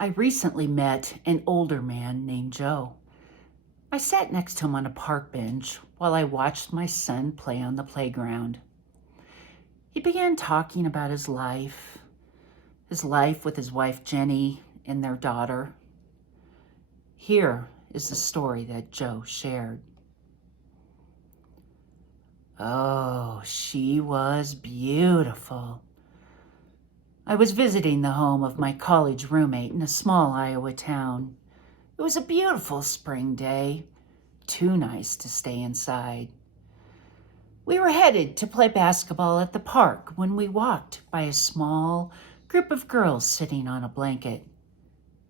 I recently met an older man named Joe. I sat next to him on a park bench while I watched my son play on the playground. He began talking about his life with his wife Jenny and their daughter. Here is the story that Joe shared. Oh, she was beautiful. I was visiting the home of my college roommate in a small Iowa town. It was a beautiful spring day, too nice to stay inside. We were headed to play basketball at the park when we walked by a small group of girls sitting on a blanket.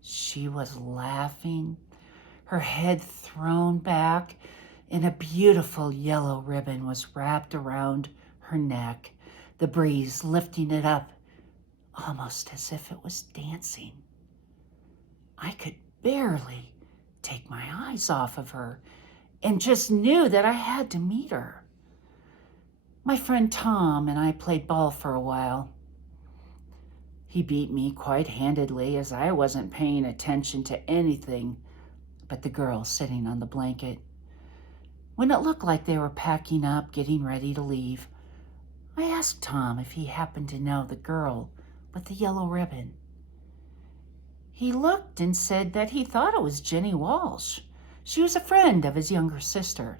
She was laughing, her head thrown back, and a beautiful yellow ribbon was wrapped around her neck, the breeze lifting it up almost as if it was dancing. I could barely take my eyes off of her and just knew that I had to meet her. My friend Tom and I played ball for a while. He beat me quite handedly as I wasn't paying attention to anything but the girl sitting on the blanket. When it looked like they were packing up, getting ready to leave, I asked Tom if he happened to know the girl with the yellow ribbon. He looked and said that he thought it was Jenny Walsh. She was a friend of his younger sister.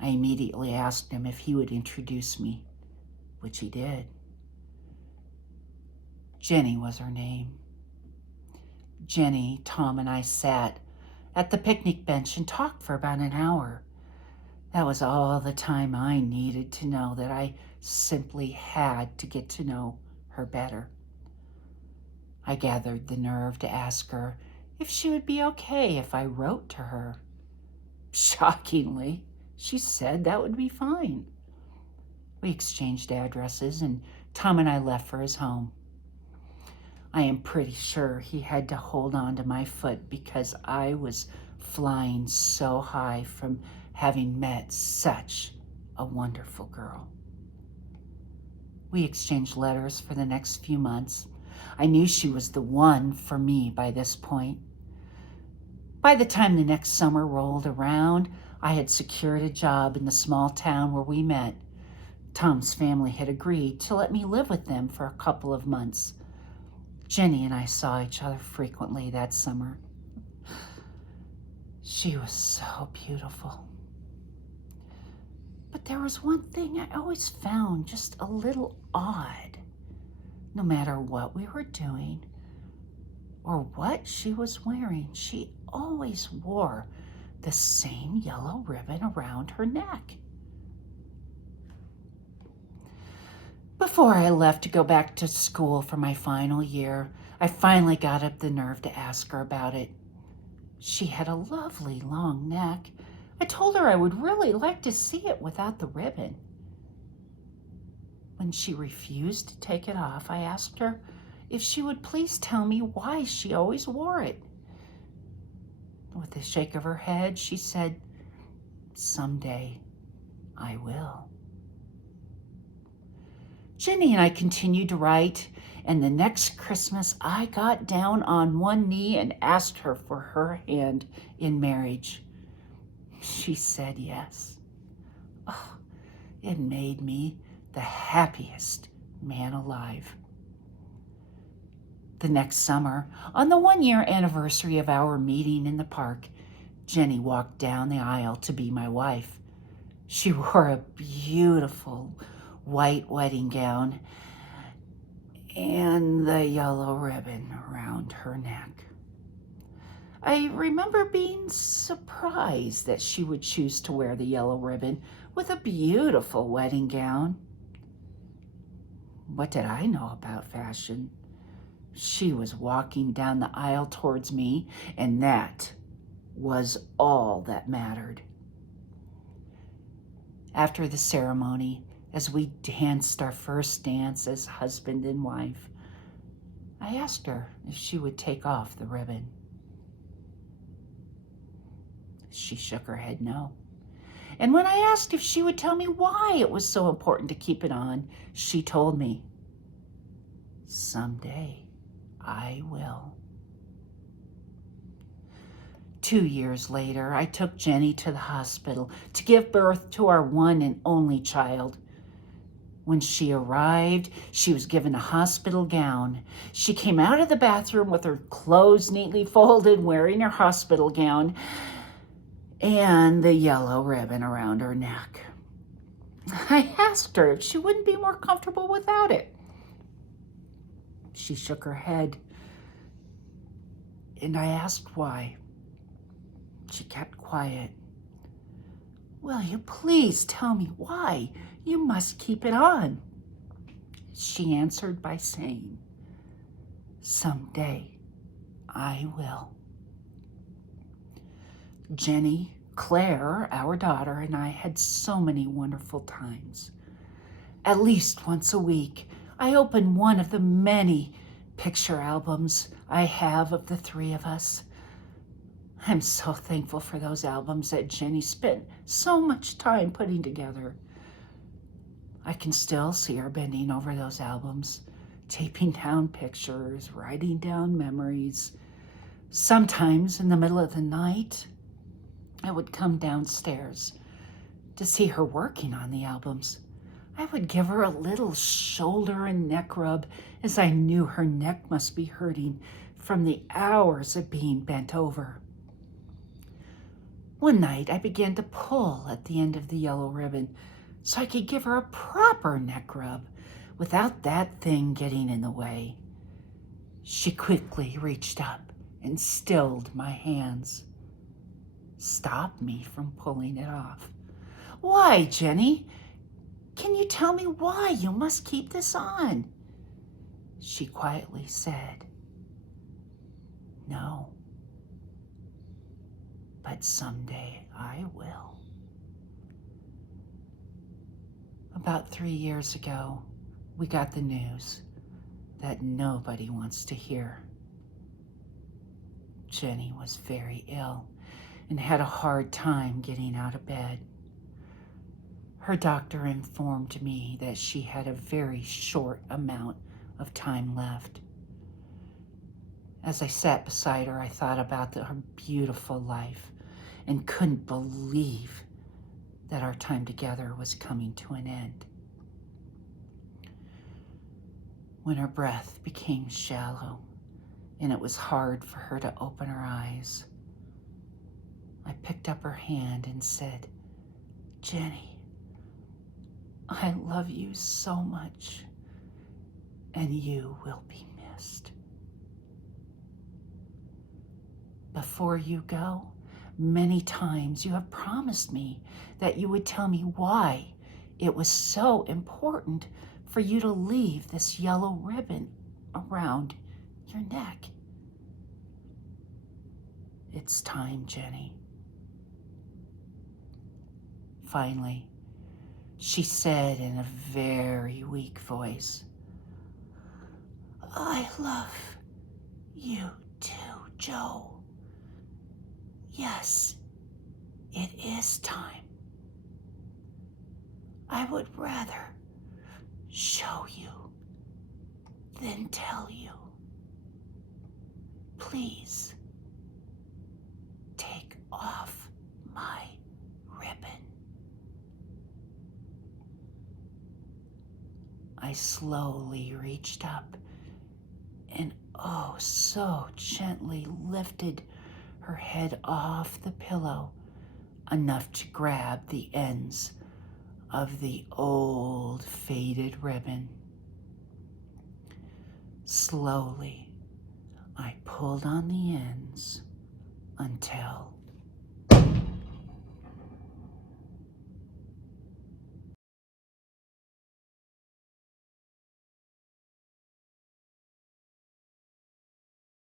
I immediately asked him if he would introduce me, which he did. Jenny was her name. Jenny, Tom, and I sat at the picnic bench and talked for about an hour. That was all the time I needed to know that I simply had to get to know her better. I gathered the nerve to ask her if she would be okay if I wrote to her. Shockingly, she said that would be fine. We exchanged addresses and Tom and I left for his home. I am pretty sure he had to hold on to my foot because I was flying so high from having met such a wonderful girl. We exchanged letters for the next few months. I knew she was the one for me by this point. By the time the next summer rolled around, I had secured a job in the small town where we met. Tom's family had agreed to let me live with them for a couple of months. Jenny and I saw each other frequently that summer. She was so beautiful. But there was one thing I always found just a little odd. No matter what we were doing or what she was wearing, she always wore the same yellow ribbon around her neck. Before I left to go back to school for my final year, I finally got up the nerve to ask her about it. She had a lovely long neck. I told her I would really like to see it without the ribbon. When she refused to take it off, I asked her if she would please tell me why she always wore it. With a shake of her head, she said, "Someday I will." Jenny and I continued to write, and the next Christmas I got down on one knee and asked her for her hand in marriage. She said yes. Oh, it made me the happiest man alive. The next summer, on the 1-year anniversary of our meeting in the park, Jenny walked down the aisle to be my wife. She wore a beautiful white wedding gown and the yellow ribbon around her neck. I remember being surprised that she would choose to wear the yellow ribbon with a beautiful wedding gown. What did I know about fashion? She was walking down the aisle towards me, and that was all that mattered. After the ceremony, as we danced our first dance as husband and wife, I asked her if she would take off the ribbon. She shook her head no. And when I asked if she would tell me why it was so important to keep it on, she told me, "Someday I will." 2 years later, I took Jenny to the hospital to give birth to our one and only child. When she arrived, she was given a hospital gown. She came out of the bathroom with her clothes neatly folded, wearing her hospital gown and the yellow ribbon around her neck. I asked her if she wouldn't be more comfortable without it. She shook her head, and I asked why. She kept quiet. "Will you please tell me why you must keep it on?" She answered by saying, "Someday I will." Jenny, Claire, our daughter, and I had so many wonderful times. At least once a week, I opened one of the many picture albums I have of the three of us. I'm so thankful for those albums that Jenny spent so much time putting together. I can still see her bending over those albums, taping down pictures, writing down memories. Sometimes in the middle of the night, I would come downstairs to see her working on the albums. I would give her a little shoulder and neck rub, as I knew her neck must be hurting from the hours of being bent over. One night, I began to pull at the end of the yellow ribbon so I could give her a proper neck rub without that thing getting in the way. She quickly reached up and stilled my hands, stopped me from pulling it off. "Why, Jenny? Can you tell me why you must keep this on?" She quietly said, "No, but someday I will." About 3 years ago, we got the news that nobody wants to hear. Jenny was very ill and had a hard time getting out of bed. Her doctor informed me that she had a very short amount of time left. As I sat beside her, I thought about her beautiful life and couldn't believe that our time together was coming to an end. When her breath became shallow and it was hard for her to open her eyes, I picked up her hand and said, "Jenny, I love you so much, and you will be missed. Before you go, many times you have promised me that you would tell me why it was so important for you to leave this yellow ribbon around your neck. It's time, Jenny." Finally, she said in a very weak voice, "I love you too, Joe. Yes, it is time. I would rather show you than tell you. Please take off my ribbon." I slowly reached up and oh so gently lifted her head off the pillow enough to grab the ends of the old faded ribbon. Slowly, I pulled on the ends until